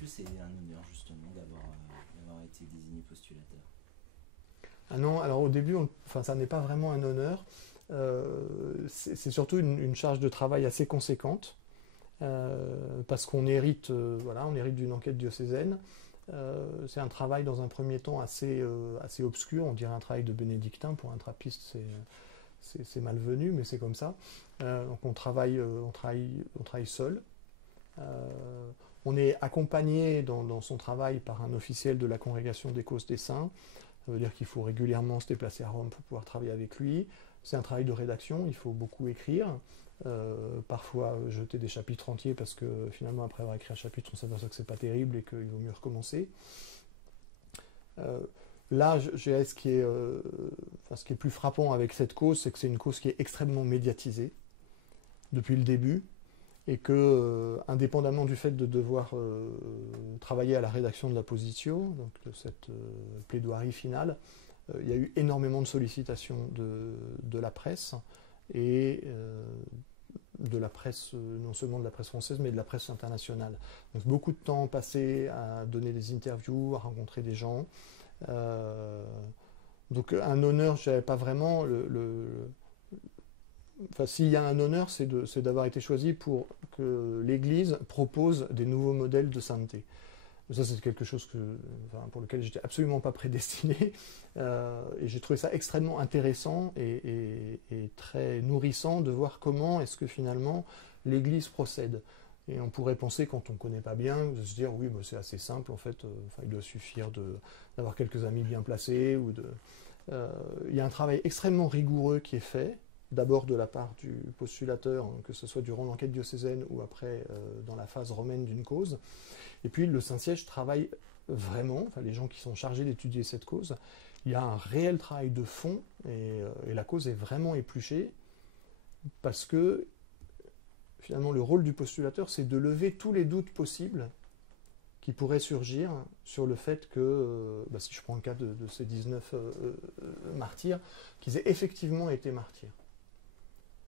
que c'est un honneur justement d'avoir été désigné postulateur? Ah non, alors au début, enfin, ça n'est pas vraiment un honneur. C'est surtout une charge de travail assez conséquente, parce qu'on hérite, voilà, on hérite d'une enquête diocésaine. C'est un travail dans un premier temps assez obscur, on dirait un travail de bénédictin. Pour un trappiste, c'est malvenu, mais c'est comme ça. Donc on travaille seul. On est accompagné dans son travail par un officiel de la congrégation des causes des saints. Ça veut dire qu'il faut régulièrement se déplacer à Rome pour pouvoir travailler avec lui. C'est un travail de rédaction, il faut beaucoup écrire, parfois jeter des chapitres entiers parce que finalement après avoir écrit un chapitre on s'aperçoit que c'est pas terrible et qu'il vaut mieux recommencer. Là, ce qui est plus frappant avec cette cause, c'est que c'est une cause qui est extrêmement médiatisée depuis le début, et que, indépendamment du fait de devoir travailler à la rédaction de la positio, donc de cette plaidoirie finale, il y a eu énormément de sollicitations de la presse, et de la presse, non seulement de la presse française, mais de la presse internationale. Donc beaucoup de temps passé à donner des interviews, à rencontrer des gens. Donc un honneur, je dirais pas vraiment. Enfin, s'il y a un honneur, c'est d'avoir été choisi pour que l'Église propose des nouveaux modèles de sainteté. Ça, c'est quelque chose pour lequel j'étais absolument pas prédestiné. Et j'ai trouvé ça extrêmement intéressant et très nourrissant de voir comment est-ce que finalement l'Église procède. Et on pourrait penser, quand on ne connaît pas bien, de se dire oui, bah, c'est assez simple en fait. Il doit suffire d'avoir quelques amis bien placés. Il y a un travail extrêmement rigoureux qui est fait. D'abord de la part du postulateur, que ce soit durant l'enquête diocésaine ou après dans la phase romaine d'une cause. Et puis le Saint-Siège travaille vraiment, enfin, les gens qui sont chargés d'étudier cette cause, il y a un réel travail de fond et la cause est vraiment épluchée parce que finalement le rôle du postulateur, c'est de lever tous les doutes possibles qui pourraient surgir sur le fait que, si je prends le cas de ces 19 martyrs, qu'ils aient effectivement été martyrs.